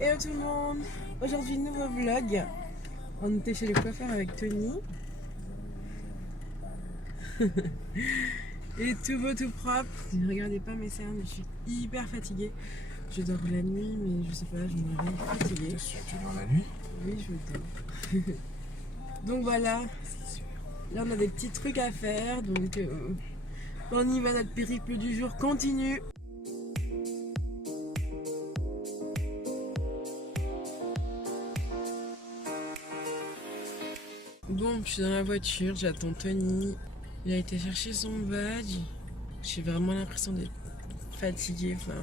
Hello tout le monde. Aujourd'hui nouveau vlog. On était chez le coiffeur avec Tony. Et tout beau tout propre. Ne regardez pas mes cernes, je suis hyper fatiguée. Je dors la nuit mais je sais pas, je me réveille fatiguée. T'es sûr que tu dors la nuit? Oui, je dors. Donc voilà. Là on a des petits trucs à faire. Donc on y va, notre périple du jour continue. Bon, je suis dans la voiture, j'attends Tony. Il a été chercher son badge. J'ai vraiment l'impression d'être fatiguée. Enfin,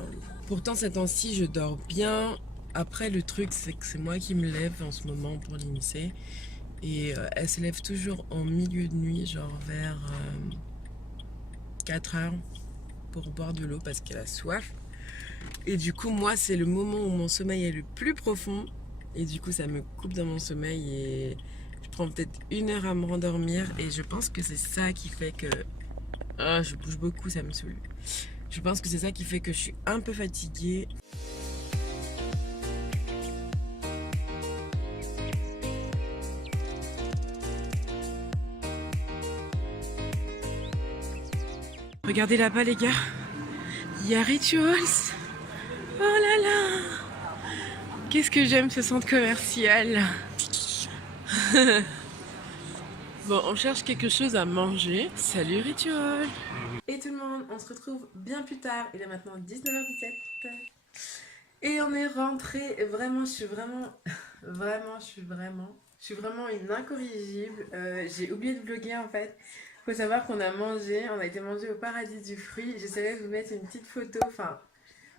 pourtant, ces temps-ci, je dors bien. Après, le truc, c'est que c'est moi qui me lève en ce moment pour l'INSEE. Et elle se lève toujours en milieu de nuit, genre vers 4 heures, pour boire de l'eau parce qu'elle a soif. Et du coup, moi, c'est le moment où mon sommeil est le plus profond. Et du coup, ça me coupe dans mon sommeil et je prends peut-être 1 heure à me rendormir. Et je pense que c'est ça qui fait que... Ah, je bouge beaucoup, ça me saoule. Je pense que c'est ça qui fait que je suis un peu fatiguée. Regardez là-bas les gars, il y a Rituals. Oh là là, qu'est-ce que j'aime ce centre commercial. Bon, on cherche quelque chose à manger. Salut Ritual. Et tout le monde, on se retrouve bien plus tard. Il est maintenant 19h17. Et on est rentré. Vraiment, je suis vraiment une incorrigible. J'ai oublié de vlogger en fait. Faut savoir qu'on a mangé, on a été manger au paradis du fruit. J'essaierai de vous mettre une petite photo. Enfin,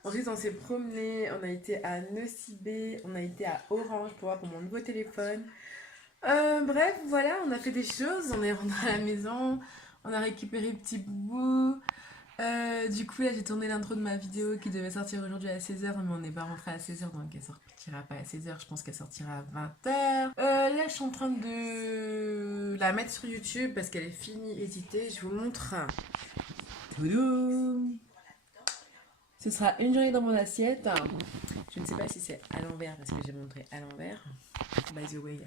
ensuite on s'est promené, on a été à Nocibé, on a été à Orange pour voir pour mon nouveau téléphone. Bref, voilà, on a fait des choses, on est rentré à la maison, on a récupéré petit boubou. Du coup, là, j'ai tourné l'intro de ma vidéo qui devait sortir aujourd'hui à 16h, mais on n'est pas rentré à 16h, donc elle sortira pas à 16h, je pense qu'elle sortira à 20h. Là, je suis en train de la mettre sur YouTube parce qu'elle est finie éditée. Je vous montre. Toudoum. Ce sera une journée dans mon assiette. Je ne sais pas si c'est à l'envers parce que j'ai montré à l'envers. By the way,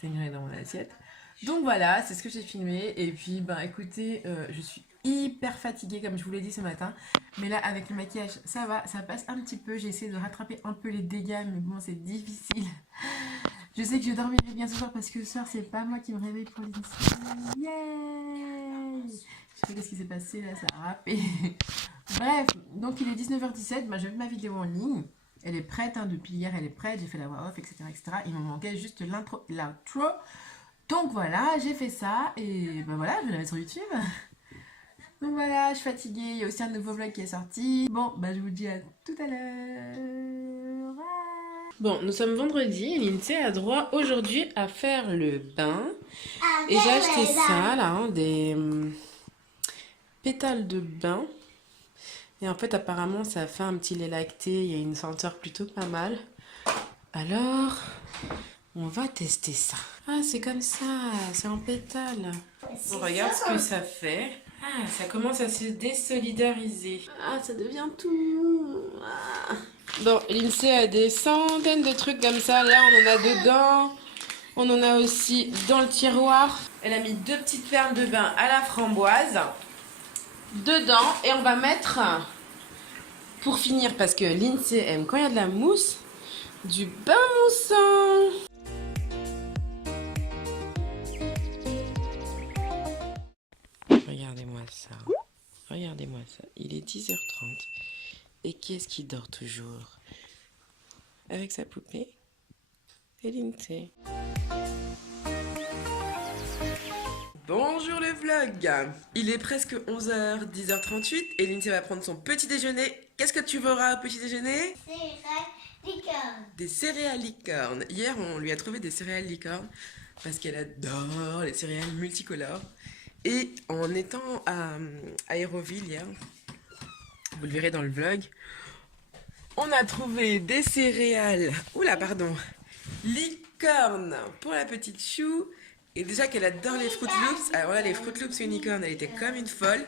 c'est une journée dans mon assiette. Donc voilà, c'est ce que j'ai filmé. Et puis, ben écoutez, je suis hyper fatiguée comme je vous l'ai dit ce matin. Mais là, avec le maquillage, ça va, ça passe un petit peu. J'ai essayé de rattraper un peu les dégâts, mais bon, c'est difficile. Je sais que je dormirai bien ce soir parce que ce soir, c'est pas moi qui me réveille pour l'INSEE. Yay! Je sais pas ce qui s'est passé là, ça a râpé. Bref, donc il est 19h17, ben, je mets ma vidéo en ligne. Elle est prête, hein, depuis hier, elle est prête. J'ai fait la voix off, etc., etc. Il me manquait juste l'intro et l'outro. Donc voilà, j'ai fait ça et ben voilà, je vais la mettre sur YouTube. Donc voilà, je suis fatiguée, il y a aussi un nouveau vlog qui est sorti. Bon, bah je vous dis à tout à l'heure. Bon, nous sommes vendredi et l'INSEE a droit aujourd'hui à faire le bain. Et j'ai acheté ça là, hein, des pétales de bain. Et en fait, apparemment, ça fait un petit lait lacté, il y a une senteur plutôt pas mal. Alors, on va tester ça. Ah, c'est comme ça, c'est en pétales. On regarde ce que ça fait. Ah, ça commence à se désolidariser. Ah, ça devient tout mou. Ah. Bon, l'INSEE a des centaines de trucs comme ça. Là, on en a dedans. On en a aussi dans le tiroir. Elle a mis 2 petites perles de bain à la framboise dedans. Et on va mettre, pour finir, parce que l'INSEE aime quand il y a de la mousse, du bain moussant. Regardez-moi ça. Regardez-moi ça. Il est 10h30. Et qui est-ce qui dort toujours? Avec sa poupée? Et l'INSEE. Bonjour le vlog. Il est presque 11h, 10h38 et l'INSEE va prendre son petit déjeuner. Qu'est-ce que tu verras au petit déjeuner? Céréales licorne. Des céréales licornes. Hier, on lui a trouvé des céréales licornes parce qu'elle adore les céréales multicolores. Et en étant à Aéroville hier, vous le verrez dans le vlog, on a trouvé des céréales, licorne pour la petite chou. Et déjà qu'elle adore les Fruit Loops, alors là les Fruit Loops unicorn, elle était comme une folle.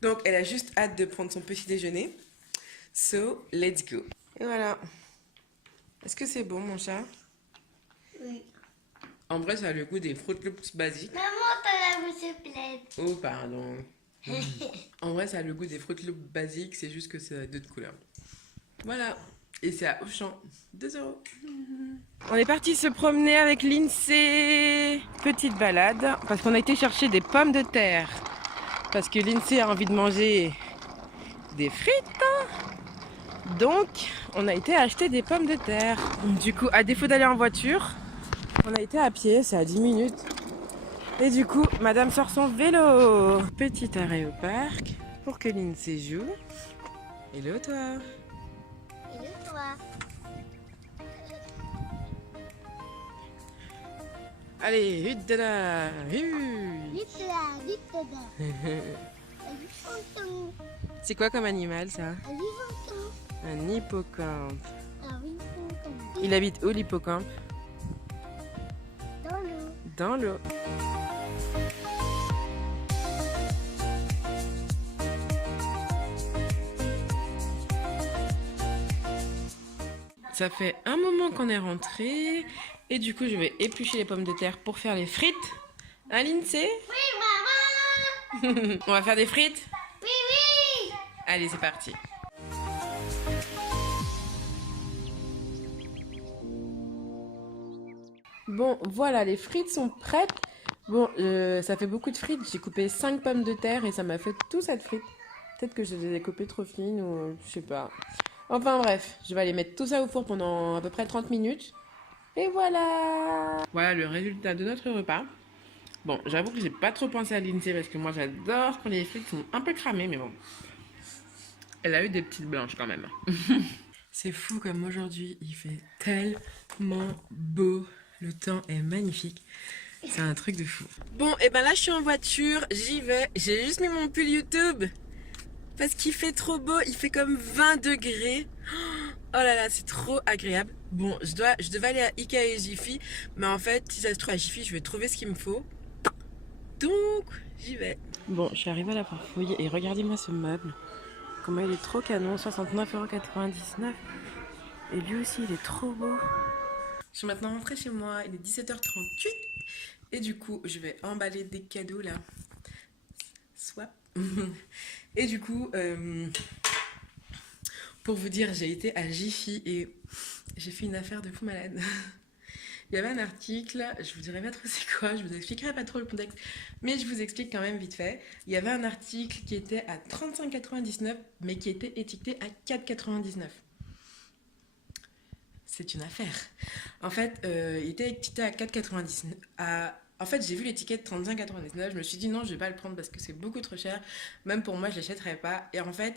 Donc elle a juste hâte de prendre son petit déjeuner. So, let's go. Et voilà. Est-ce que c'est bon, mon chat? Oui. En vrai, ça a le goût des Fruit Loops basiques. Maman, t'as la bouche pleine. Oh, pardon. En vrai, ça a le goût des Fruit Loops basiques, c'est juste que c'est d'autres couleurs. Voilà. Et c'est à Auchan. 2 €. On est parti se promener avec Lindsay. Petite balade, parce qu'on a été chercher des pommes de terre. Parce que Lindsay a envie de manger des frites. Donc, on a été acheter des pommes de terre. Du coup, à défaut d'aller en voiture, on a été à pied, c'est à 10 minutes. Et du coup, madame sort son vélo. Petit arrêt au parc pour que Lindsay joue. Hello toi. Et le toi. Allez, vite de là. Vite là, vite là. C'est quoi comme animal ça? Un hippocampe. Il habite où l'hippocampe? Dans l'eau. Dans l'eau. Ça fait un moment qu'on est rentré et du coup je vais éplucher les pommes de terre pour faire les frites. Hein Lindsay? Oui, maman. On va faire des frites? Oui, oui. Allez, c'est parti. Bon, voilà, les frites sont prêtes. Bon, ça fait beaucoup de frites. J'ai coupé 5 pommes de terre et ça m'a fait tout cette frite. Peut-être que je les ai coupées trop fines ou je sais pas. Enfin bref, je vais aller mettre tout ça au four pendant à peu près 30 minutes. Et voilà! Voilà le résultat de notre repas. Bon, j'avoue que j'ai pas trop pensé à Lindsay parce que moi j'adore quand les frites sont un peu cramées, mais bon. Elle a eu des petites blanches quand même. C'est fou comme aujourd'hui, il fait tellement beau. Le temps est magnifique. C'est un truc de fou. Bon, et ben là je suis en voiture, j'y vais. J'ai juste mis mon pull YouTube. Parce qu'il fait trop beau, il fait comme 20 degrés. Oh là là, c'est trop agréable. Bon, je devais aller à Ikea et Jiffy. Mais en fait, si ça se trouve à Jiffy, je vais trouver ce qu'il me faut. Donc, j'y vais. Bon, je suis arrivée à la farfouille et regardez-moi ce meuble. Comment il est trop canon, 69,99 €. Et lui aussi, il est trop beau. Je suis maintenant rentrée chez moi, il est 17h38. Et du coup, je vais emballer des cadeaux là. Swap. Et du coup, pour vous dire, j'ai été à Jiffy et j'ai fait une affaire de fou malade. Il y avait un article, je vous dirai pas trop c'est quoi, je vous expliquerai pas trop le contexte, mais je vous explique quand même vite fait. Il y avait un article qui était à 35,99 mais qui était étiqueté à 4,99. C'est une affaire. En fait, il était étiqueté à 4,99. En fait, j'ai vu l'étiquette 35,99. Je me suis dit non, je vais pas le prendre parce que c'est beaucoup trop cher. Même pour moi, je l'achèterais pas. Et en fait,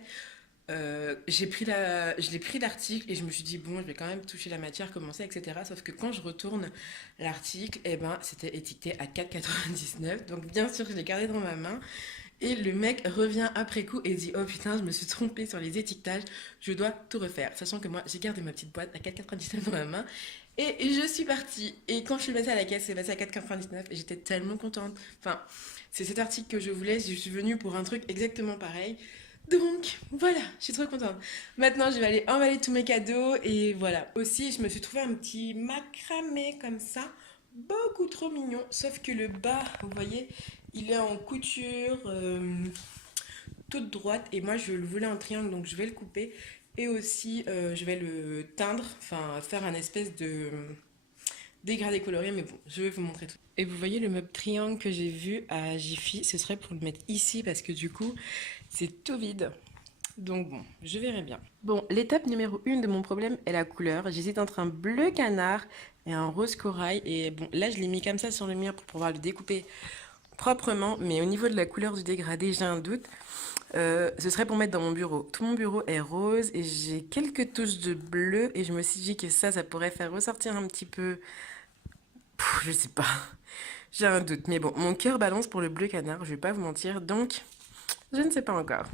je l'ai pris l'article et je me suis dit bon, je vais quand même toucher la matière, commencer, etc. Sauf que quand je retourne l'article, eh ben, c'était étiqueté à 4,99. Donc bien sûr, je l'ai gardé dans ma main. Et le mec revient après coup et dit oh putain, je me suis trompée sur les étiquetages, je dois tout refaire. Sachant que moi, j'ai gardé ma petite boîte à 4,99 dans ma main. Et je suis partie. Et quand je suis passée à la caisse, c'est passé à 4,99 et j'étais tellement contente. Enfin, c'est cet article que je voulais. Je suis venue pour un truc exactement pareil. Donc voilà, je suis trop contente. Maintenant, je vais aller emballer tous mes cadeaux et voilà. Aussi, je me suis trouvé un petit macramé comme ça, beaucoup trop mignon. Sauf que le bas, vous voyez, il est en couture toute droite et moi je le voulais en triangle, donc je vais le couper. Et aussi, je vais le teindre, enfin faire un espèce de dégradé coloré, mais bon, je vais vous montrer tout. Et vous voyez le meuble triangle que j'ai vu à Jiffy, ce serait pour le mettre ici parce que du coup, c'est tout vide. Donc bon, je verrai bien. Bon, l'étape numéro 1 de mon problème est la couleur. J'hésite entre un bleu canard et un rose corail. Et bon, là, je l'ai mis comme ça sur le mur pour pouvoir le découper proprement. Mais au niveau de la couleur du dégradé, j'ai un doute. Ce serait pour mettre dans mon bureau. Tout mon bureau est rose et j'ai quelques touches de bleu. Et je me suis dit que ça pourrait faire ressortir un petit peu... je sais pas. J'ai un doute. Mais bon, mon cœur balance pour le bleu canard, je vais pas vous mentir. Donc, je ne sais pas encore.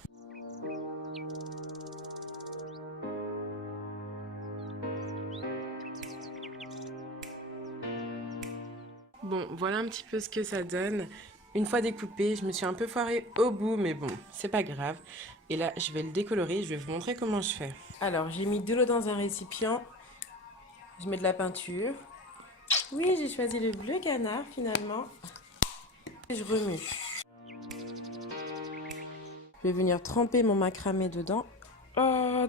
Bon, voilà un petit peu ce que ça donne. Une fois découpé, je me suis un peu foirée au bout, mais bon, c'est pas grave. Et là, je vais le décolorer, je vais vous montrer comment je fais. Alors, j'ai mis de l'eau dans un récipient Je mets de la peinture. Oui, j'ai choisi le bleu canard finalement. Et je remue. Je vais venir tremper mon macramé dedans. Oh,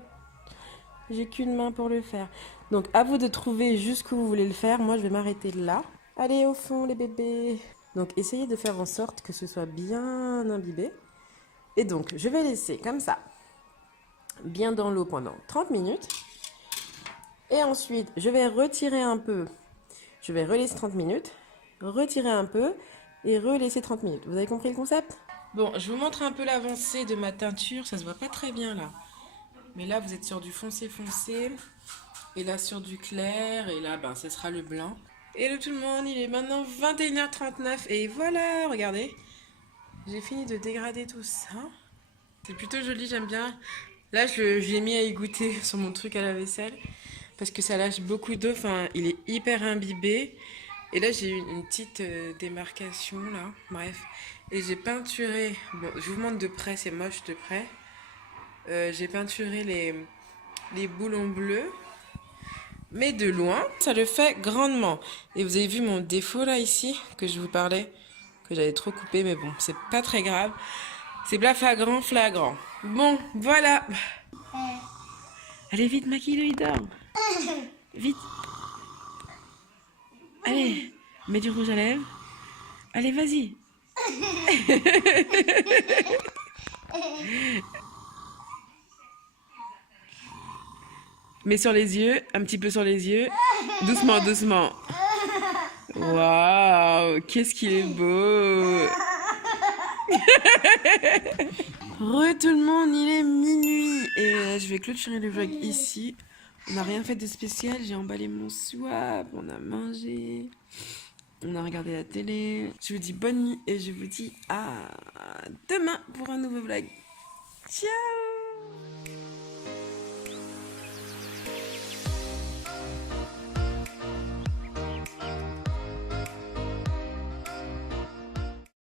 j'ai qu'une main pour le faire. Donc à vous de trouver jusqu'où vous voulez le faire. Moi, je vais m'arrêter là. Allez au fond les bébés. Donc essayez de faire en sorte que ce soit bien imbibé. Et donc je vais laisser comme ça, bien dans l'eau pendant 30 minutes. Et ensuite, je vais retirer un peu. Je vais relaisser 30 minutes, retirer un peu et relaisser 30 minutes. Vous avez compris le concept? Bon, je vous montre un peu l'avancée de ma teinture. Ça se voit pas très bien là. Mais là, vous êtes sur du foncé foncé. Et là, sur du clair. Et là, ben, ce sera le blanc. Hello tout le monde, il est maintenant 21h39. Et voilà, regardez. J'ai fini de dégrader tout ça. C'est plutôt joli, j'aime bien. Là, je l'ai mis à égoutter sur mon truc à la vaisselle. Parce que ça lâche beaucoup d'eau. Enfin, il est hyper imbibé. Et là, j'ai eu une petite démarcation, là. Bref. Et j'ai peinturé... Bon, je vous montre de près, c'est moche de près. J'ai peinturé les boulons bleus. Mais de loin, ça le fait grandement. Et vous avez vu mon défaut, là, ici, que je vous parlais, que j'avais trop coupé. Mais bon, c'est pas très grave. C'est flagrant, flagrant. Bon, voilà. Allez, vite, maquille-le, il dort. Vite. Allez, mets du rouge à lèvres. Allez, vas-y. Mets sur les yeux, un petit peu sur les yeux. Doucement, doucement. Waouh, qu'est-ce qu'il est beau. Re tout le monde, il est minuit. Et je vais clôturer le vlog ici. On n'a rien fait de spécial. J'ai emballé mon swap, on a mangé, on a regardé la télé. Je vous dis bonne nuit et je vous dis à demain pour un nouveau vlog. Ciao.